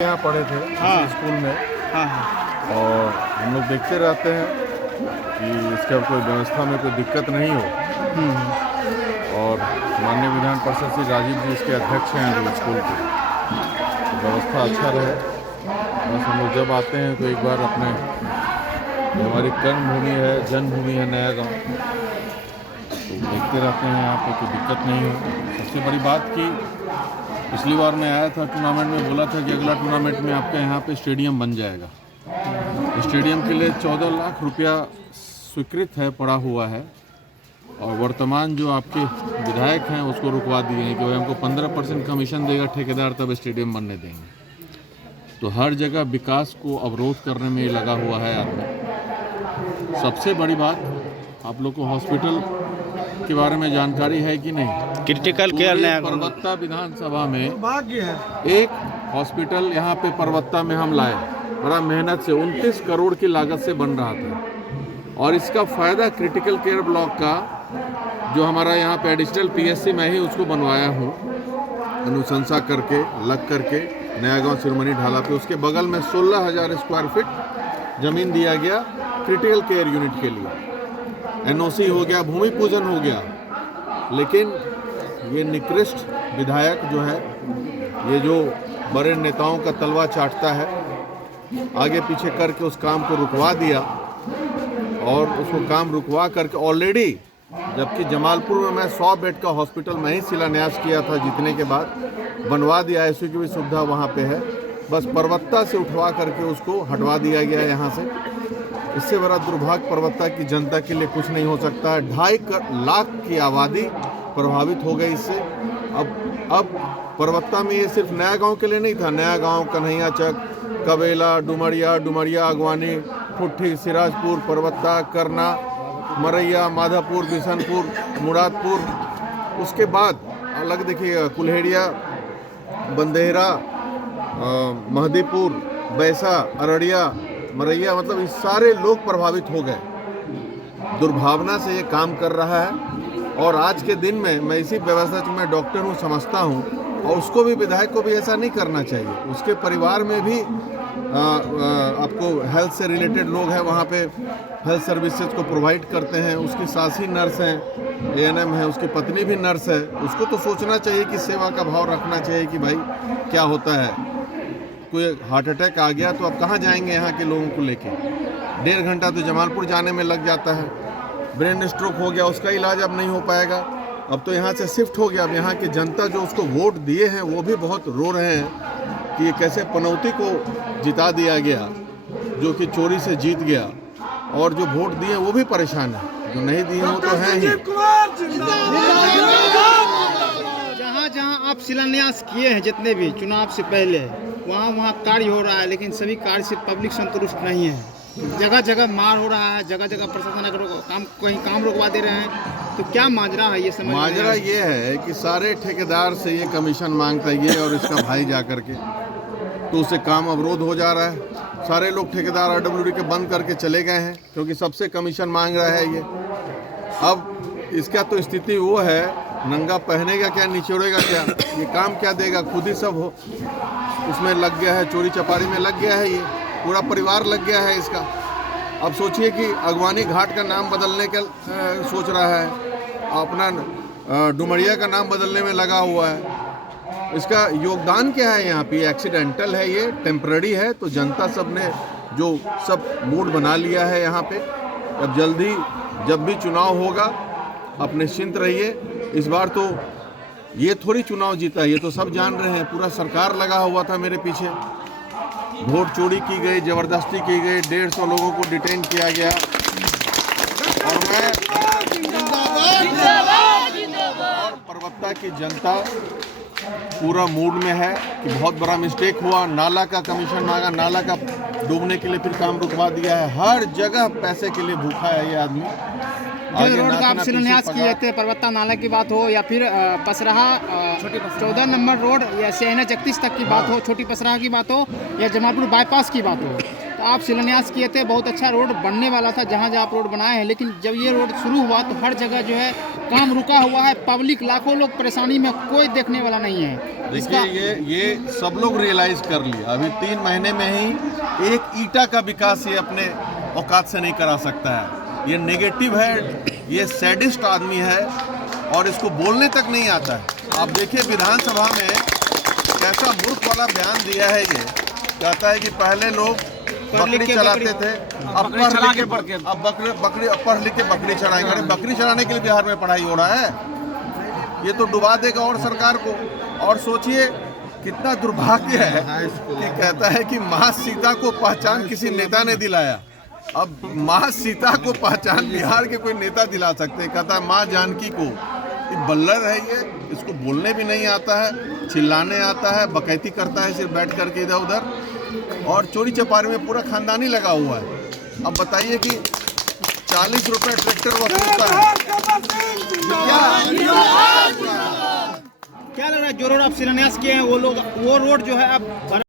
यहाँ पढ़े थे स्कूल में। और हम लोग देखते रहते हैं कि इसका कोई व्यवस्था में कोई दिक्कत नहीं हो। और माननीय विधान परिषद श्री राजीव जी इसके अध्यक्ष हैं अभी स्कूल के, तो व्यवस्था अच्छा रहे। बस हम लोग जब आते हैं तो एक बार अपने जो हमारी कर्मभूमि है, जन्मभूमि है नया गांव, तो देखते रहते हैं यहाँ पे कोई दिक्कत नहीं हो। सबसे बड़ी बात कि पिछली बार मैं आया था टूर्नामेंट में, बोला था कि अगला टूर्नामेंट में आपके यहाँ पे स्टेडियम बन जाएगा। स्टेडियम के लिए 14 लाख रुपया स्वीकृत है, पड़ा हुआ है। और वर्तमान जो आपके विधायक हैं उसको रुकवा दिए हैं कि भाई हमको 15% कमीशन देगा ठेकेदार, तब स्टेडियम बनने देंगे। तो हर जगह विकास को अवरोध करने में लगा हुआ है आदमी। सबसे बड़ी बात, आप लोग को हॉस्पिटल के बारे में जानकारी है कि नहीं? क्रिटिकल केयर परबत्ता विधानसभा में एक हॉस्पिटल यहाँ पे परबत्ता में हम लाए, बड़ा मेहनत से 29 करोड़ की लागत से बन रहा था। और इसका फ़ायदा क्रिटिकल केयर ब्लॉक का जो हमारा यहाँ पे एडिशनल पीएससी मैं ही उसको बनवाया हूँ, अनुशंसा करके लग करके नया गांव सिरमनी ढाला पे, उसके बगल में 16,000 स्क्वायर फीट ज़मीन दिया गया क्रिटिकल केयर यूनिट के लिए। एनओसी हो गया, भूमि पूजन हो गया। लेकिन ये निकृष्ट विधायक जो है, ये जो बड़े नेताओं का तलवा चाटता है, आगे पीछे करके उस काम को रुकवा दिया। और उसको काम रुकवा करके ऑलरेडी, जबकि जमालपुर में मैं 100 बेड का हॉस्पिटल मैं ही शिलान्यास किया था जीतने के बाद, बनवा दिया। आईसीयू की भी सुविधा वहाँ पे है, बस परबत्ता से उठवा करके उसको हटवा दिया गया यहाँ से। इससे बड़ा दुर्भाग्य परबत्ता की जनता के लिए कुछ नहीं हो सकता है। 2.5 लाख की आबादी प्रभावित हो गई इससे। अब परबत्ता में ये सिर्फ नया गांव के लिए नहीं था, नया गांव, कन्हैया चक, कबेला, डुमरिया, अगवानी, ठुट्ठी, सिराजपुर, परबत्ता, करना, मरैया, माधवपुर, बिशनपुर, मुरादपुर, उसके बाद अलग देखिए कुल्हेड़िया, बंदेहरा, महदीपुर, बैसा, अररिया, मरैया, मतलब इस सारे लोग प्रभावित हो गए। दुर्भावना से ये काम कर रहा है। और आज के दिन में मैं इसी व्यवस्था से, मैं डॉक्टर हूँ, समझता हूँ, और उसको भी, विधायक को भी ऐसा नहीं करना चाहिए। उसके परिवार में भी आपको हेल्थ से रिलेटेड लोग हैं, वहाँ पे हेल्थ सर्विसेज को प्रोवाइड करते हैं। उसकी सास ही नर्स हैं, एएनएम है, उसकी पत्नी भी नर्स है। उसको तो सोचना चाहिए कि सेवा का भाव रखना चाहिए कि भाई क्या होता है, कोई हार्ट अटैक आ गया तो अब कहाँ जाएंगे यहाँ के लोगों को लेके? 1.5 घंटा तो जमालपुर जाने में लग जाता है। ब्रेन स्ट्रोक हो गया, उसका इलाज अब नहीं हो पाएगा, अब तो यहाँ से शिफ्ट हो गया। अब यहाँ की जनता जो उसको वोट दिए हैं वो भी बहुत रो रहे हैं कि ये कैसे पनौती को जिता दिया गया, जो कि चोरी से जीत गया। और जो वोट दिए वो भी परेशान है, जो नहीं दिए वो तो हैं ही। जहाँ आप शिलान्यास किए हैं, जितने भी चुनाव से पहले, वहाँ कार्य हो रहा है, लेकिन सभी कार्य से पब्लिक संतुष्ट नहीं है। जगह जगह मार हो रहा है, जगह जगह प्रशासन अगर कहीं काम रुकवा दे रहे हैं, तो क्या माजरा है ये समझ? माजरा ये है कि सारे ठेकेदार से ये कमीशन मांगता है, ये और इसका भाई जा करके, तो उससे काम अवरोध हो जा रहा है। सारे लोग ठेकेदार आरडब्ल्यूडी के बंद करके चले गए हैं, क्योंकि सबसे कमीशन मांग रहा है ये। अब इसका तो स्थिति वो है, नंगा पहनेगा क्या, निचोड़ेगा क्या? ये काम क्या देगा? खुद ही सब हो उसमें लग गया है, चोरी चपारी में लग गया है, ये पूरा परिवार लग गया है इसका। अब सोचिए कि अगवानी घाट का नाम बदलने का सोच रहा है, अपना डुमरिया का नाम बदलने में लगा हुआ है। इसका योगदान क्या है यहाँ पे? एक्सीडेंटल है, ये टेम्पररी है। तो जनता सब ने जो सब मूड बना लिया है यहाँ पे। अब जल्दी जब भी चुनाव होगा, आप निश्चिंत रहिए। इस बार तो ये थोड़ी चुनाव जीता है, ये तो सब जान रहे हैं, पूरा सरकार लगा हुआ था मेरे पीछे। वोट चोरी की गई, ज़बरदस्ती की गई, 150 लोगों को डिटेन किया गया। और मैं और परबत्ता की जनता पूरा मूड में है कि बहुत बड़ा मिस्टेक हुआ। नाला का कमीशन मांगा, नाला का डूबने के लिए फिर काम रुकवा दिया है। हर जगह पैसे के लिए भूखा है ये आदमी। जो रोड का आप शिलान्यास किए थे, परबत्ता नाला की बात हो या फिर पसराहा 14 नंबर रोड या सेना 31 तक की बात हो, छोटी पसराहा की बात हो या जमालपुर बाईपास की बात हो, तो आप शिलान्यास किए थे। बहुत अच्छा रोड बनने वाला था जहाँ जहाँ आप रोड बनाए हैं, लेकिन जब ये रोड शुरू हुआ तो हर जगह जो है काम रुका हुआ है। पब्लिक लाखों लोग परेशानी में, कोई देखने वाला नहीं है। देखिए ये सब लोग रियलाइज कर लिया। अभी 3 महीने में ही एक ईटा का विकास ये अपने औकात से नहीं करा सकता है। ये नेगेटिव है, ये सैडिस्ट आदमी है और इसको बोलने तक नहीं आता है। आप देखिए विधानसभा में कैसा मूर्ख वाला बयान दिया है। ये कहता है कि पहले लोग बकरी चलाते थे, अब पढ़ लिख के बकरी चढ़ाएंगे। अरे बकरी चढ़ाने के लिए बिहार में पढ़ाई हो रहा है? ये तो डुबा देगा और सरकार को। और सोचिए कितना दुर्भाग्य है कि कहता है कि माँ सीता को पहचान किसी नेता ने दिलाया। अब माँ सीता को पहचान बिहार के कोई नेता दिला सकते हैं? कहता है माँ जानकी को। ये बल्लर है, ये इसको बोलने भी नहीं आता है, चिल्लाने आता है, बकैती करता है सिर्फ बैठ करके इधर उधर, और चोरी चपारी में पूरा खानदानी लगा हुआ है। अब बताइए कि 40 रुपए ट्रैक्टर वसूलता है। क्या लग रहा है जो रोड आप शिलान्यास किए हैं वो रोड जो है अब